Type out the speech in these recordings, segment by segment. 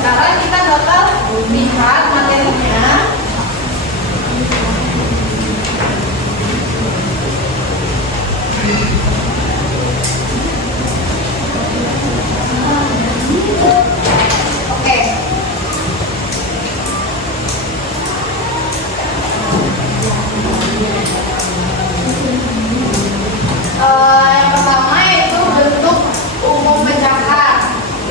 Sekarang kita bakal lihat materinya. Oke. Yang pertama itu bentuk umum pecahan.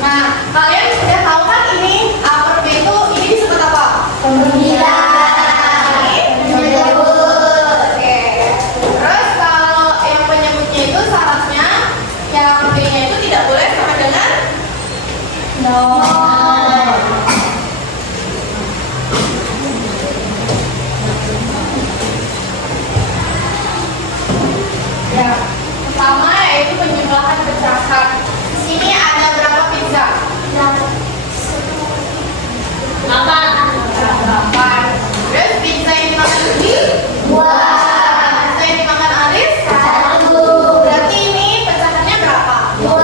Nah, kalian sudah tahu kan ini A per B itu ini disebut apa? Pembilang. Oke. Terus kalau yang penyebutnya itu syaratnya yang B-nya itu tidak boleh sama dengan 0. Ya, pertama yaitu penjumlahan pecahan. Di sini ada berapa pizza? 8. Terus pizza yang dimakan Budi? 2. Pizza yang dimakan Aris? 1. Berarti ini pecahannya berapa? 2.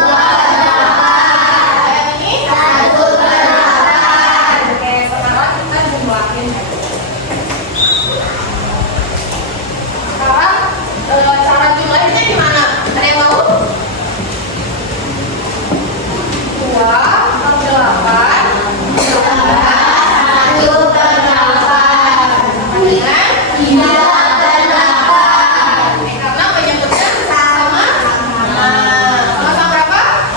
Yang ini? 1. Oke, sekarang kita jumlahin. Sekarang cara jumlahinnya gimana? Ada yang tahu? 2 per 8 karena penyebutnya sama berapa? 8.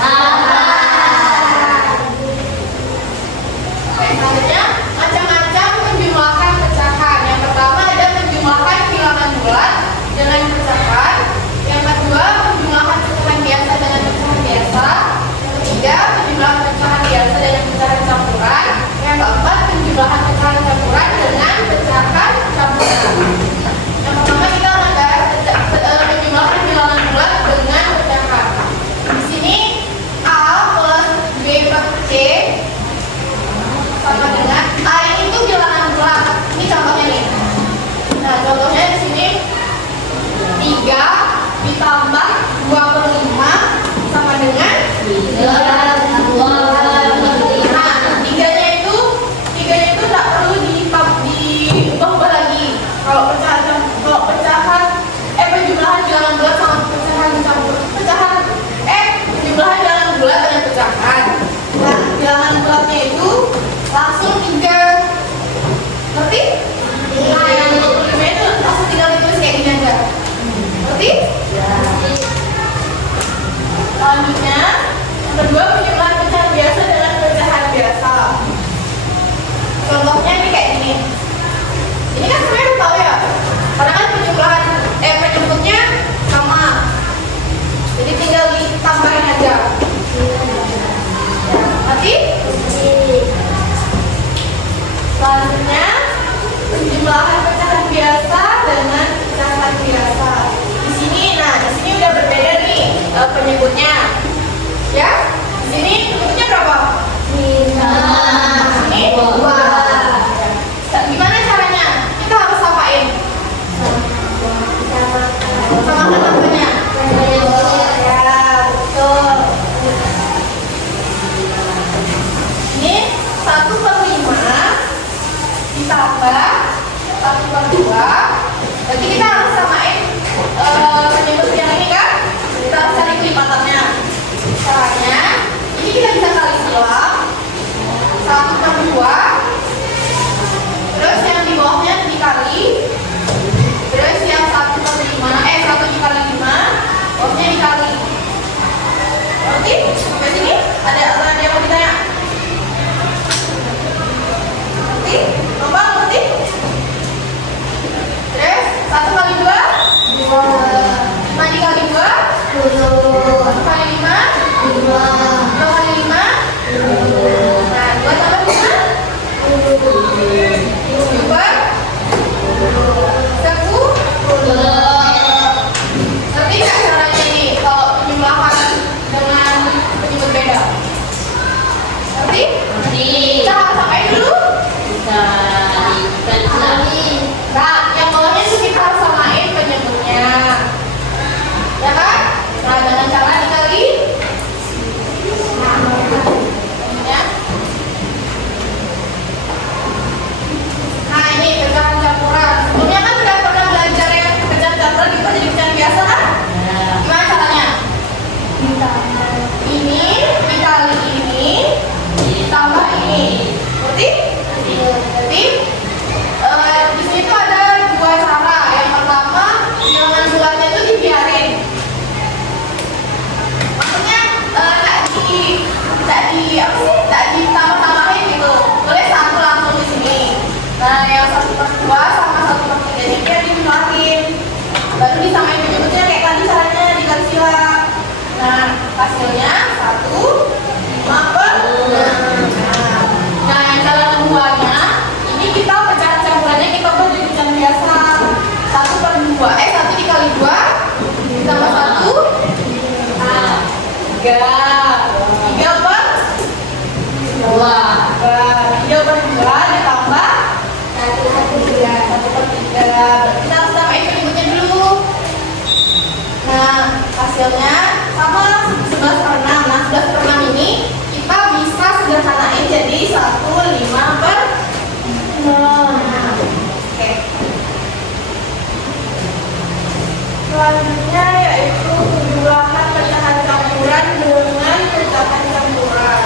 Oke, selanjutnya macam-macam penjumlahan pecahan. Yang pertama ada penjumlahan bilangan bulat dengan pecahan. Yang kedua penjumlahan pecahan biasa dengan pecahan biasa. Yang ketiga penjumlahan pecahan biasa dengan pecahan campuran. Yang keempat penjumlahan pecahan campuran dengan pecahan campuran. Yang pertama kita akan bahas penjumlahan bilangan bulat dengan pecahan. Di sini A plus B per C sama dengan A itu bilangan bulat. Ini contohnya nih. Nah, contohnya di sini 3 ditambah 2 per 5 sama dengan 3. Nah, tiganya itu tidak perlu diubah lagi. Kalau penjumlahan bilangan bulat sama pecahan penjumlahan bilangan bulat dengan pecahan. Nah, bilangan bulatnya itu langsung 3. Ngerti? Nah, yang 25 itu langsung tinggal ditulis kayak gini aja. Ngerti? Selanjutnya, yang kedua penjumlahan pecahan biasa dengan pecahan biasa. Contohnya ini kayak gini. Ini kan sebenarnya udah tahu ya. Karena kan penyebutnya sama. Jadi tinggal ditambahin aja. Ngerti? Selanjutnya penjumlahan pecahan biasa dengan pecahan biasa. Di sini udah berbeda nih penyebutnya. Ya? Di sini penyebutnya berapa? 5. Ini 2. Gimana caranya? Kita harus samain. Samakan apanya? Ya, betul. Ini 1 per 5 ditambah 1/2. Berarti kita harus samain penyebut yang ini kan? Kita harus cari kelipatannya. Caranya, ini kita bisa kali silang 1/2. Terus yang di bawahnya dikali. Terus yang 1/5, 1 dikali 5, bawahnya dikali. Oke, sampai sini ada yang mau ditanya? Oke, gampang berarti. Terus 1 kali 2, 5 dikali 2, 1 kali 5, 2 kali 5. Nah, 2 tambah 5, 10. Ngerti nggak caranya ini kalau penyembelahan dengan penyebut beda? Ngerti? Kita harus samain dulu. Nah, yang bawahnya itu kita harus samain penyebutnya, ya kan? Nah, dengan cara dikali. Ya. Nah, ini pecahan campuran. Sebelumnya kan sudah pernah belajar yang pecahan campuran itu jadi pecahan biasa kan? Gimana caranya? Ini dikali ini tambah ini. Berarti? Jadi di sini tuh ada 2 cara. Yang pertama, bilangan bulatnya itu dibiarin. Maksudnya tak ditambah-tambahin gitu. Boleh 1 langsung di sini. Nah, yang 1/2 sama 1/3 ini dia dijumlahin. Baru disamain penyebutnya kayak tadi caranya dikali silang. Nah, hasilnya 1/5/6. Nah, yang cara keduanya, ini kita pecahan campurannya kita buat jadi pecahan biasa. 1/2, 1 dikali 2 ditambah 1, 3. 3/2. 3/2 ditambah 1/3. Kita harus samain penyebutnya dulu. Nah, hasilnya sama 11/6. Nah, 11/6 ini kita bisa sederhanain jadi 1/5/6. Oke. Selanjutnya yaitu penjumlahan pecahan campuran dengan pecahan campuran.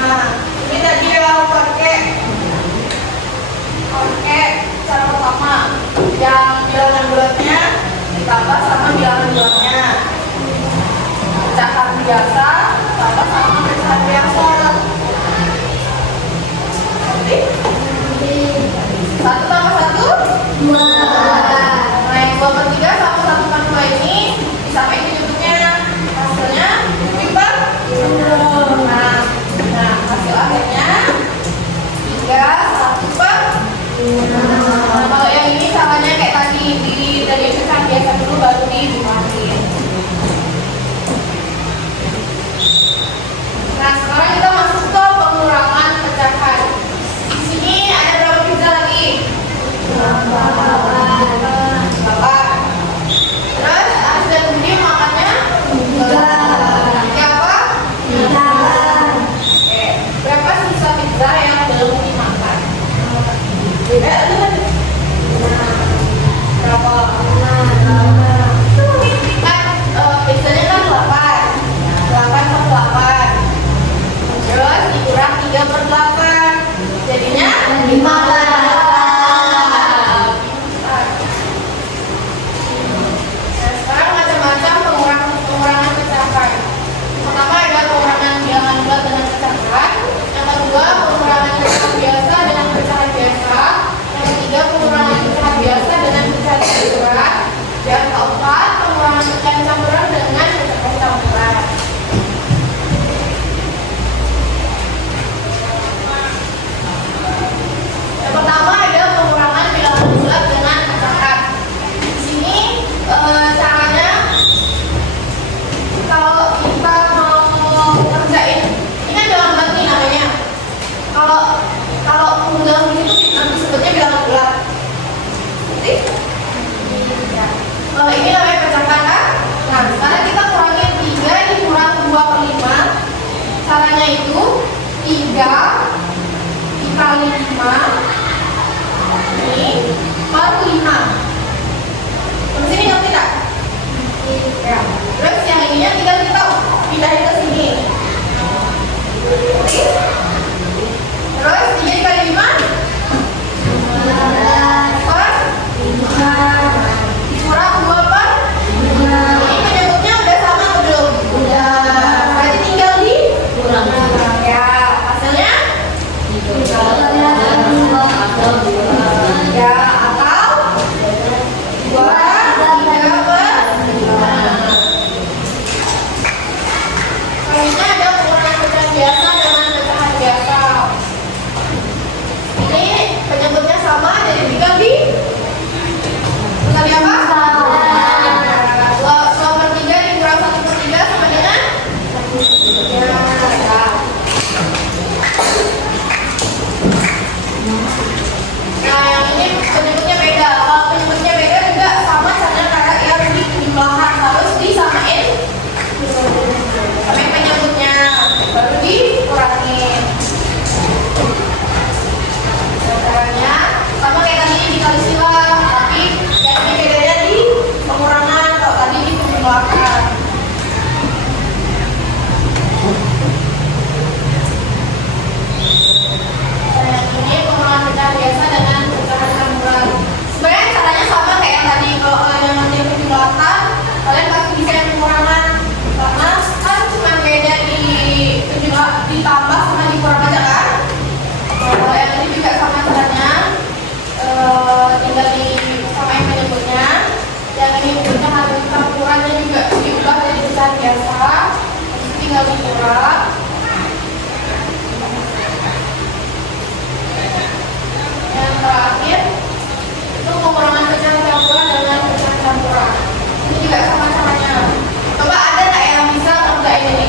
Nah, ini tadi yang pakai cara pertama, yang bilangan bulatnya ditambah sama bilangan bulatnya. Pecahan biasa tambah sama pecahan biasa. Oke? 1 tambah 1, 2. Nah, yang 2/3 sama 1/2 ini disamain penyebutnya. Hasilnya 5/6. Nah, hasil akhirnya 3/1/6. Kalau yang ini caranya kayak tadi, dari pecahan biasa dulu baru dijumlahin. Nah, sekarang kita masuk ke pengurangan pecahan. Di sini ada berapa pizza lagi? 8. Terus Asda Budi makannya 3 apa? 3. Oke. Berapa sisa pizza yang belum dimakan? Berapa? 6. Pizzanya kan 8. 8/8. Terus dikurang 3/8. Jadinya 5/8. Nah, sekarang macam-macam pengurangan pecahan. Pertama ada pengurangan bilangan bulat dengan pecahan. Yang kedua pengurangan pecahan biasa dengan pecahan biasa. Yang ketiga pengurangan pecahan biasa dengan pecahan campuran. Yang keempat pengurangan pecahan campuran dengan pecahan campuran. Yang pertama ada pengurangan bilangan bulat dengan pecahan. Di sini caranya kalau kita mau kerjain, ini kan bilangan bulat nih namanya. Kalau bilangan itu nanti sebutnya bilangan bulat. Ngerti? Ini namanya pecahan kan? Nah, sekarang kita kurangin 3 dikurang 2/5. Caranya itu 3 dikali 5 ini per 5. Terus ini ngerti tak? Ya. Terus yang ininya tinggal kita pindahin ke sini. Terus 3 dikali 5 per 5 kurang 2 per 5. Ini penyebutnya udah sama atau belum? Udah. Berarti tinggal dikurang. Ya, hasilnya? Ya, atau 2 3 per 5. Selanjutnya ada pengurangan pecahan biasa dengan pecahan biasa. Ini penyebutnya sama, jadi tinggal dikali apa? 2 per 3 dikurang 1 per 3 sama dengan 1. Ya. Nah, yang ini penyebutnya beda. Kalau penyebutnya beda juga sama caranya kayak yang di penjumlahan, harus disamain sama penyebutnya, baru dikurangin. Caranya sama kayak tadi dikali silang, tapi yang ini bedanya di pengurangan, kalau tadi di penjumlahan. Yang ini pengurangan pecahan biasa dengan pecahan campuran. Sebenarnya caranya sama kayak yang tadi. Kalau yang nanti penjumlahan, kalian pasti bisa yang pengurangan, karena kan cuma beda di penjumlah ditambah sama dikurang aja kan. Kalau yang ini juga sama caranya, tinggal disamain penyebutnya. Yang ini penyebutnya harus campurannya juga diubah dari pecahan biasa, tinggal dikurang. Yang terakhir itu pengurangan pecahan campuran dengan pecahan campuran. Ini juga sama caranya. Coba ada nggak yang bisa ngerjain ini?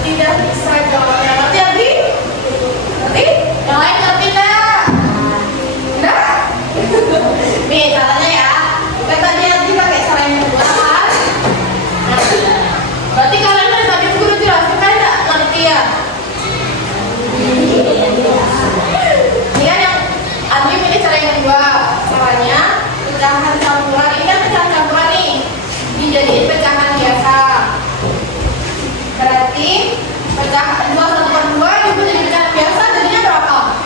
Tidak bisa jawabnya. Ngerti Ardi? Ngerti? Yang lain ngerti nggak? Nggak? Nih caranya ya. Kan tadi Ardi pakai cara yang kedua kan? Nah, berarti kalian dari tadi guru jelasin kan nggak ngerti ya? Ini kan yang Ardi pilih cara yang kedua. Caranya pecahan campuran. Ini kan pecahan campuran nih. Dijadiin pecahan biasa. Berarti pecahan 2/1/2 juga jadi pecahan biasa, jadinya berapa?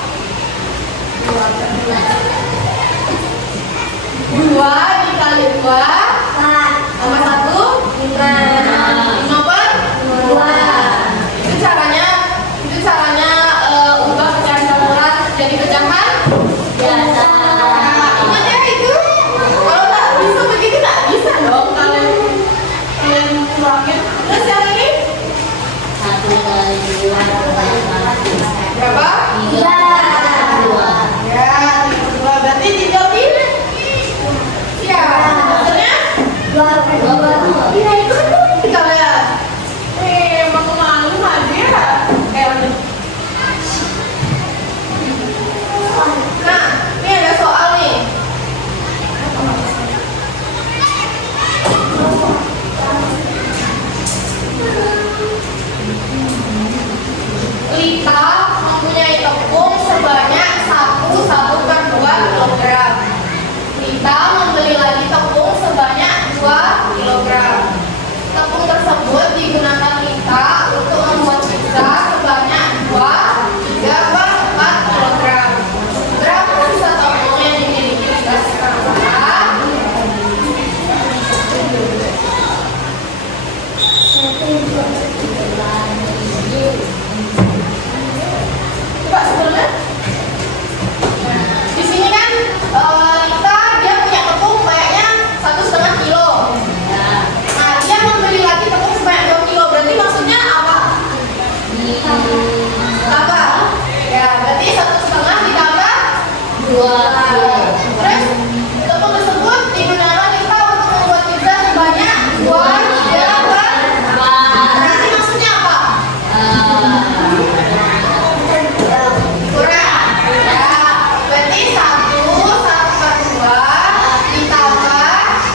2 dikali 2 tambah 1 5/2. Itu caranya ubah pecahan campuran jadi pecahan biasa. Ingat ya itu. Kalau tak bisa begitu tak bisa dong kalian kurangin. Terus yang ini berapa? 3. Ya, 2. Berarti dijawab ini. Ya, hasilnya 2/2. Iya, itu kan kita lihat. Emang malu aja ya. Nah, ini ada soal nih. Lita mempunyai tepung sebanyak 1/2 kilogram. Lita membeli lagi tepung sebanyak 2 kilogram. Tepung tersebut digunakan Lita untuk membuat pizza sebanyak 2, 3, 4 kilogram. Berapa sisa tepung yang dimiliki Lita sekarang? Coba sebelumnya. Di sini kan Lita dia punya tepung banyaknya 1,5 kilo. Nah, dia membeli lagi tepung sebanyak 2 kilo. Berarti maksudnya apa? Apa? Ya, berarti 1,5 ditambah 2. Terus tepung tersebut digunakan Lita untuk membuat pizza sebanyak 2, 3, 4. Berarti maksudnya apa? Kurang. Ya, berarti 1/2 ditambah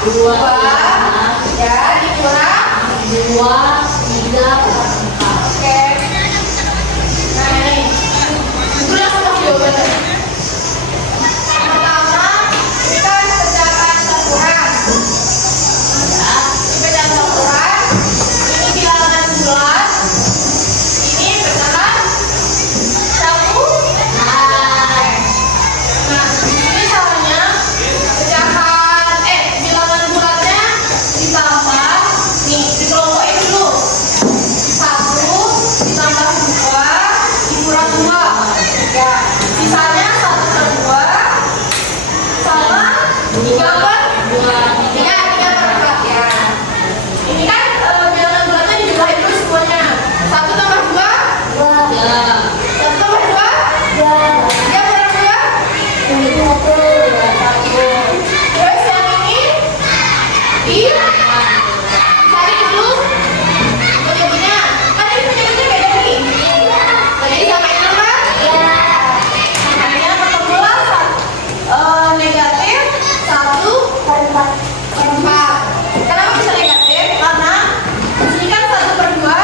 2. Ya, dikurang 2, 3, 4. Oke. Nah, ini. Ibu langsung kasih jawabannya. Pertama, kita pecahan campuran. Ya, pecahan campuran. Ini bilangan bulat. Ini pecahan campuran. Nah, ini caranya pecahan bilangan bulatnya ditambah nih, dikelompokin dulu. 1 ditambah 2 dikurang 2. Ya, sisanya 1/2 sama 3/2. Ya, 3/4 ya. Ini kan bilangan bulatnya dijumlahin dulu semuanya. 1 tambah 2 ya. 1 tambah 2 ya. 3 kurang 2 1. Terus yang ini cari dulu penyebutnya. Kan ini penyebutnya beda nih. Tadi samain apa? Samainnya ketemulah negatif 1/4. Kenapa bisa negatif? Karena ini kan 1/2.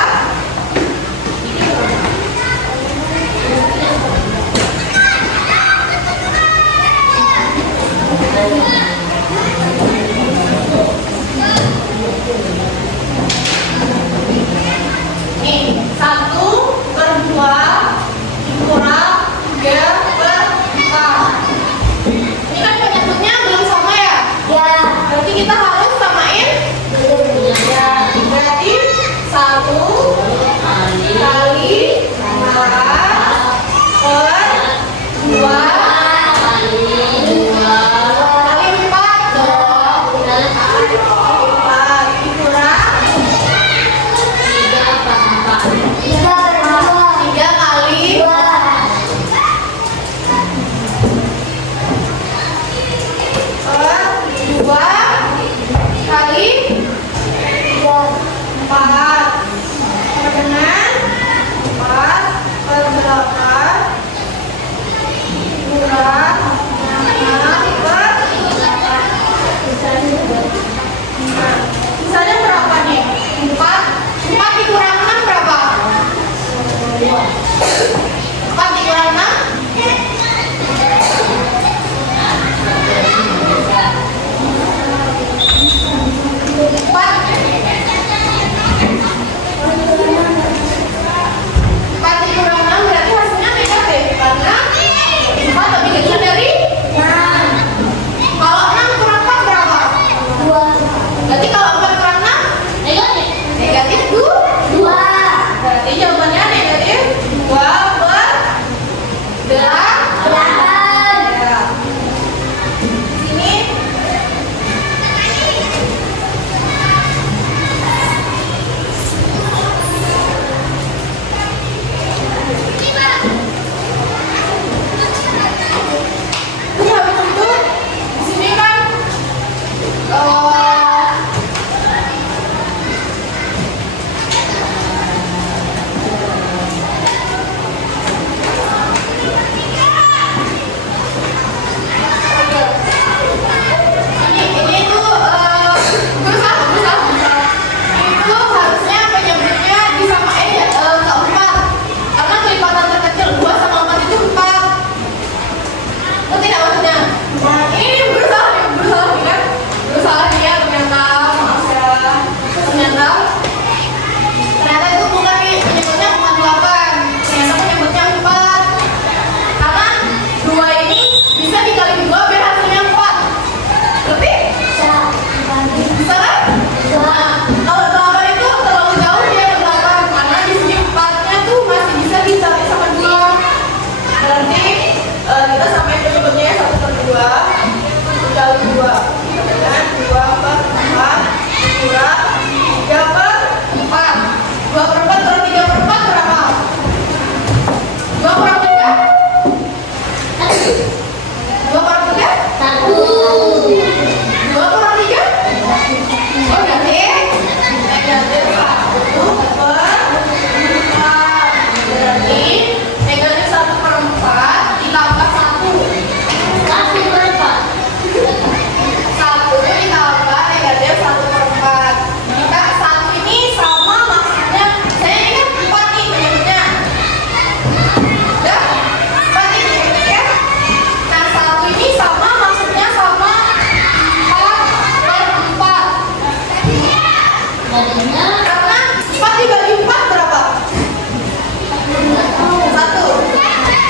Nih, 1/2 dikurang 3/4. Ini kan penyebutnya belum sama ya? Ya. Berarti kita harus samain. Ya. Berarti 1 kali 4/2 kali 2 kurang 3? Oh, berarti negatif 1 per 4. Berarti negatif 1 per 4 ditambah 1. 1 ditambah negatif 1 per 4. Jika 1 ini sama maksudnya, saya ini kan 4 nih penyebutnya. Udah? 4 nih penyebutnya. Nah, 1 ini sama maksudnya sama 4 per 4. Karena 4 dibagi 4 berapa? 1.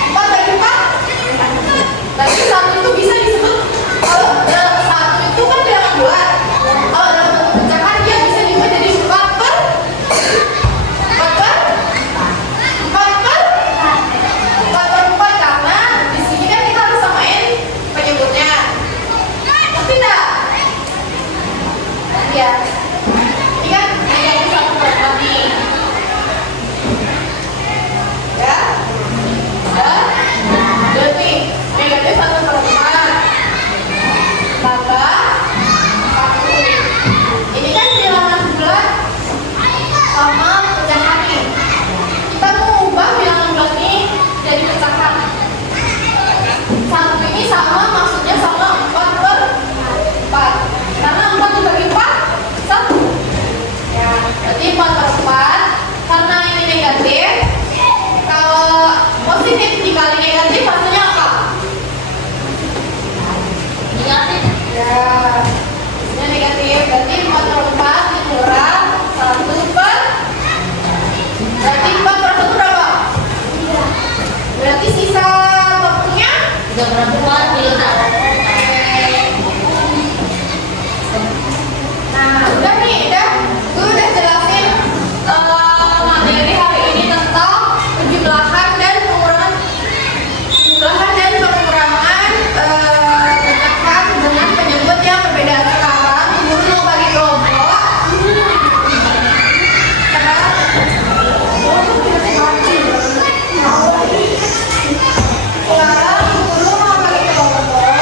4 bagi 4? Tapi 1 itu bisa disebut, kalau 1 itu kan bilangan bulat. Kalau dalam bentuk pecahan dia bisa dibuat jadi 4 per 4 karena di sini kan kita harus samain penyebutnya. Tapi enggak? Ya. Ini kan negatif 1 per 4 nih. Ya? Berarti negatif 1 per 4 tambah 1. Ini kan bilangan bulat sama pecahan nih. Kita mau ubah bilangan bulat ini jadi pecahan. 1 ini sama maksudnya sama 4 per 4. Karena 4 dibagi 4 1. Ya, berarti 4 per 4. Karena ini negatif, kalau positif dikali negatif hasilnya apa? Negatif. Ya, hasilnya negatif. Berarti 4 per 4 dikurang 1 per. Berarti 4 per 1 berapa? Berarti sisa waktunya 3 per 4 milimeter. Nah, udah nih, gue udah jelasin materi hari ini tentang penjumlahan dan pengurangan pecahan dengan penyebut yang berbeda. Sekarang guru mau bagi kelompok. Sekarang guru mau bagi kelompok.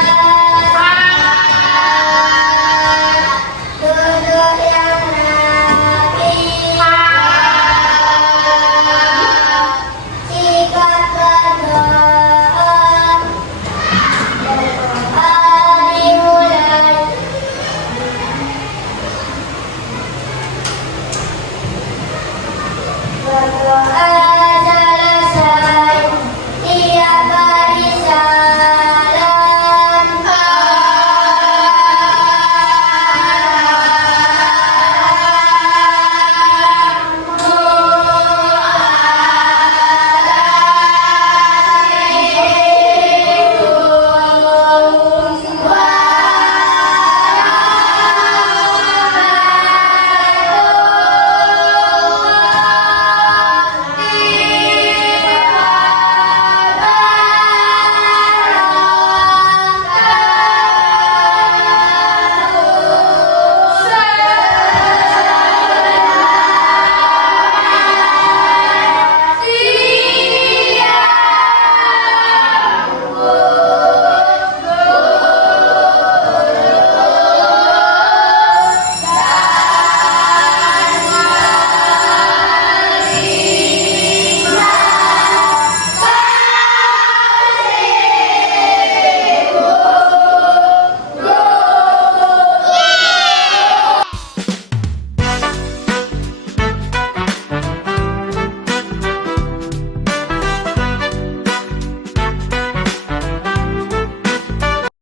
Dadah.